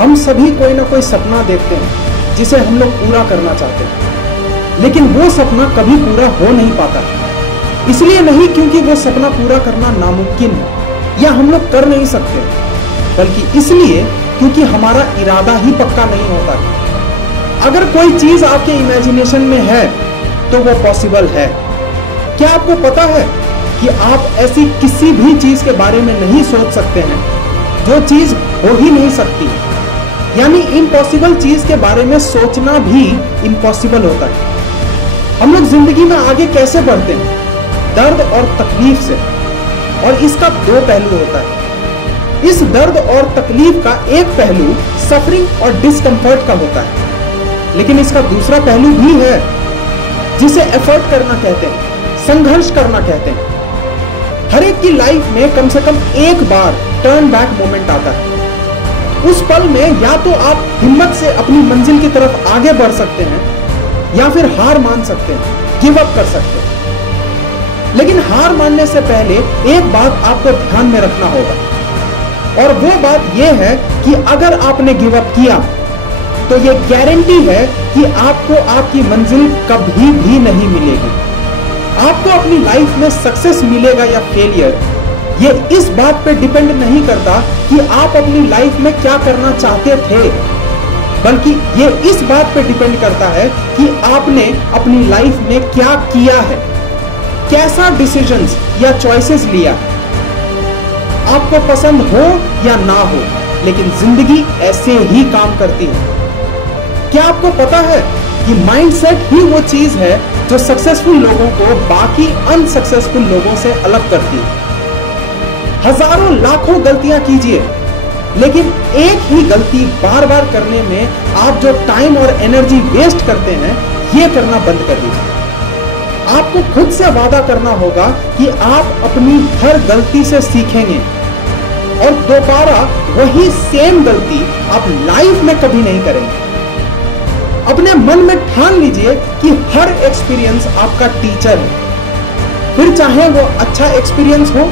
हम सभी कोई ना कोई सपना देखते हैं जिसे हम लोग पूरा करना चाहते हैं, लेकिन वो सपना कभी पूरा हो नहीं पाता। इसलिए नहीं क्योंकि वो सपना पूरा करना नामुमकिन है या हम लोग कर नहीं सकते, बल्कि इसलिए क्योंकि हमारा इरादा ही पक्का नहीं होता। अगर कोई चीज आपके इमेजिनेशन में है तो वो पॉसिबल है। क्या आपको पता है कि आप ऐसी किसी भी चीज के बारे में नहीं सोच सकते हैं जो चीज हो ही नहीं सकती? यानी इम्पॉसिबल चीज के बारे में सोचना भी इम्पॉसिबल होता है। हम लोग जिंदगी में आगे कैसे बढ़ते हैं? दर्द और तकलीफ से। और इसका दो पहलू होता है। इस दर्द और तकलीफ का एक पहलू सफरिंग और डिस्कंफर्ट का होता है, लेकिन इसका दूसरा पहलू भी है जिसे एफर्ट करना कहते हैं, संघर्ष करना कहते हैं। हर एक की लाइफ में कम से कम एक बार टर्न बैक मोमेंट आता है। उस पल में या तो आप हिम्मत से अपनी मंजिल की तरफ आगे बढ़ सकते हैं या फिर हार मान सकते हैं, गिव अप कर सकते हैं। लेकिन हार मानने से पहले एक बात आपको ध्यान में रखना होगा, और वो बात यह है कि अगर आपने गिव अप किया तो ये गारंटी है कि आपको आपकी मंजिल कभी भी नहीं मिलेगी। आपको अपनी लाइफ में सक्सेस मिलेगा या फेलियर, ये इस बात पे डिपेंड नहीं करता कि आप अपनी लाइफ में क्या करना चाहते थे, बल्कि ये इस बात पे डिपेंड करता है कि आपने अपनी लाइफ में क्या किया है, कैसा डिसीजंस या चॉइसेस लिया। आपको पसंद हो या ना हो, लेकिन जिंदगी ऐसे ही काम करती है। क्या आपको पता है कि माइंडसेट ही वो चीज है जो सक्सेसफुल लोगों को बाकी अनसक्सेसफुल लोगों से अलग करती है। हजारों लाखों गलतियां कीजिए, लेकिन एक ही गलती बार बार करने में आप जो टाइम और एनर्जी वेस्ट करते हैं, ये करना बंद कर दीजिए। आपको खुद से वादा करना होगा कि आप अपनी हर गलती से सीखेंगे और दोबारा वही सेम गलती आप लाइफ में कभी नहीं करेंगे। अपने मन में ठान लीजिए कि हर एक्सपीरियंस आपका टीचर है, फिर चाहे वो अच्छा एक्सपीरियंस हो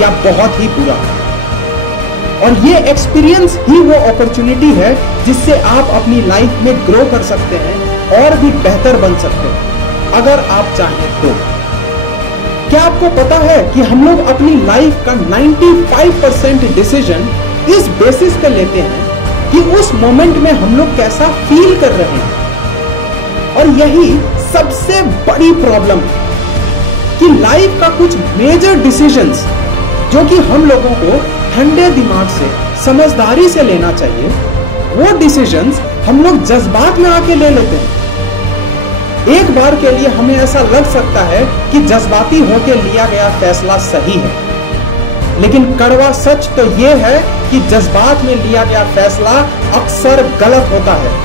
या बहुत ही बुरा। और ये एक्सपीरियंस ही वो अपॉर्चुनिटी है जिससे आप अपनी लाइफ में ग्रो कर सकते हैं और भी बेहतर बन सकते हैं, अगर आप चाहें तो। क्या आपको पता है कि हम लोग अपनी लाइफ का 95% डिसीजन इस बेसिस पे लेते हैं कि उस मोमेंट में हम लोग कैसा फील कर रहे हैं। और यही सबसे बड़ी प्रॉब्लम है कि लाइफ का कुछ मेजर डिसीजंस जो कि हम लोगों को ठंडे दिमाग से, समझदारी से लेना चाहिए, वो डिसीजंस हम लोग जज्बात में आके ले लेते हैं। एक बार के लिए हमें ऐसा लग सकता है कि जज्बाती होके लिया गया फैसला सही है, लेकिन कड़वा सच तो यह है कि जज्बात में लिया गया फैसला अक्सर गलत होता है।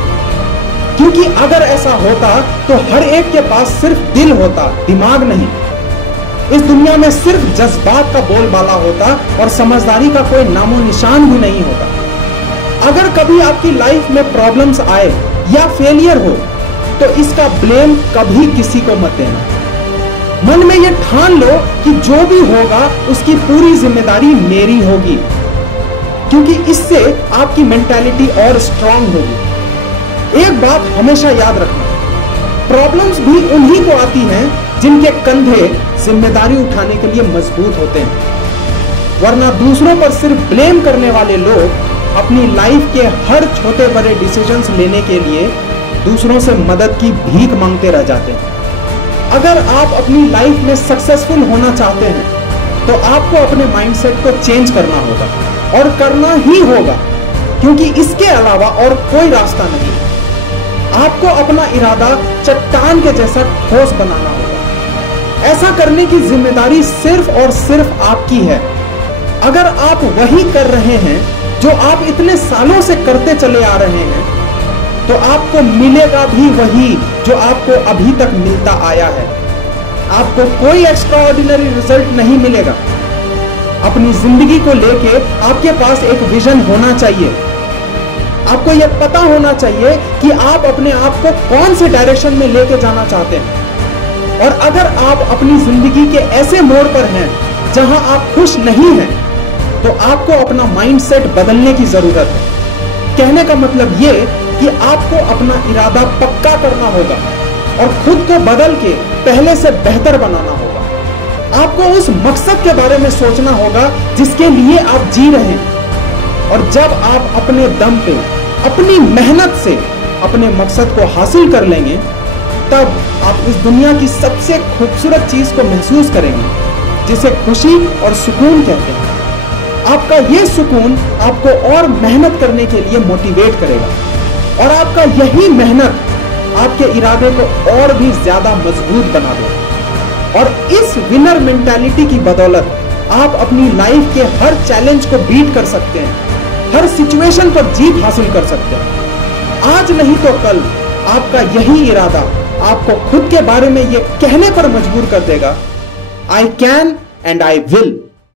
क्योंकि अगर ऐसा होता तो हर एक के पास सिर्फ दिल होता, दिमाग नहीं। इस दुनिया में सिर्फ जज्बात का बोलबाला होता और समझदारी का कोई नामो निशान भी नहीं होता। अगर कभी आपकी लाइफ में प्रॉब्लम्स आए या फेलियर हो तो इसका ब्लेम कभी किसी को मत देना। मन में यह ठान लो कि जो भी होगा उसकी पूरी जिम्मेदारी मेरी होगी, क्योंकि इससे आपकी मेंटालिटी और स्ट्रांग होगी। एक बात हमेशा याद रखना, प्रॉब्लम्स भी उन्हीं को आती हैं जिनके कंधे जिम्मेदारी उठाने के लिए मजबूत होते हैं। वरना दूसरों पर सिर्फ ब्लेम करने वाले लोग अपनी लाइफ के हर छोटे बड़े डिसीजंस लेने के लिए दूसरों से मदद की भीख मांगते रह जाते हैं। अगर आप अपनी लाइफ में सक्सेसफुल होना चाहते हैं तो आपको अपने माइंडसेट को चेंज करना होगा, और करना ही होगा, क्योंकि इसके अलावा और कोई रास्ता नहीं। आपको अपना इरादा चट्टान के जैसा ठोस बनाना होगा। ऐसा करने की जिम्मेदारी सिर्फ और सिर्फ आपकी है। अगर आप वही कर रहे हैं जो आप इतने सालों से करते चले आ रहे हैं, तो आपको मिलेगा भी वही जो आपको अभी तक मिलता आया है। आपको कोई एक्स्ट्रा ऑर्डिनरी रिजल्ट नहीं मिलेगा। अपनी जिंदगी को लेके आपके पास एक विजन होना चाहिए। आपको यह पता होना चाहिए कि आप अपने आप को कौन से डायरेक्शन में लेके जाना चाहते हैं। और अगर आप अपनी जिंदगी के ऐसे मोड़ पर हैं जहां आप खुश नहीं हैं, तो आपको अपना माइंडसेट बदलने की जरूरत है। कहने का मतलब ये कि आपको अपना इरादा पक्का करना होगा और खुद को बदल के पहले से बेहतर बनाना होगा। आपको उस मकसद के बारे में सोचना होगा जिसके लिए आप जी रहे हैं। और जब आप अपने दम पे अपनी मेहनत से अपने मकसद को हासिल कर लेंगे, तब आप इस दुनिया की सबसे खूबसूरत चीज को महसूस करेंगे जिसे खुशी और सुकून कहते हैं। आपका ये सुकून आपको और मेहनत करने के लिए मोटिवेट करेगा और आपका यही मेहनत आपके इरादे को और भी ज्यादा मजबूत बना देगा। और इस विनर मेंटालिटी की बदौलत आप अपनी लाइफ के हर चैलेंज को बीट कर सकते हैं, हर सिचुएशन पर जीत हासिल कर सकते हैं। आज नहीं तो कल आपका यही इरादा आपको खुद के बारे में ये कहने पर मजबूर कर देगा, I can and I will.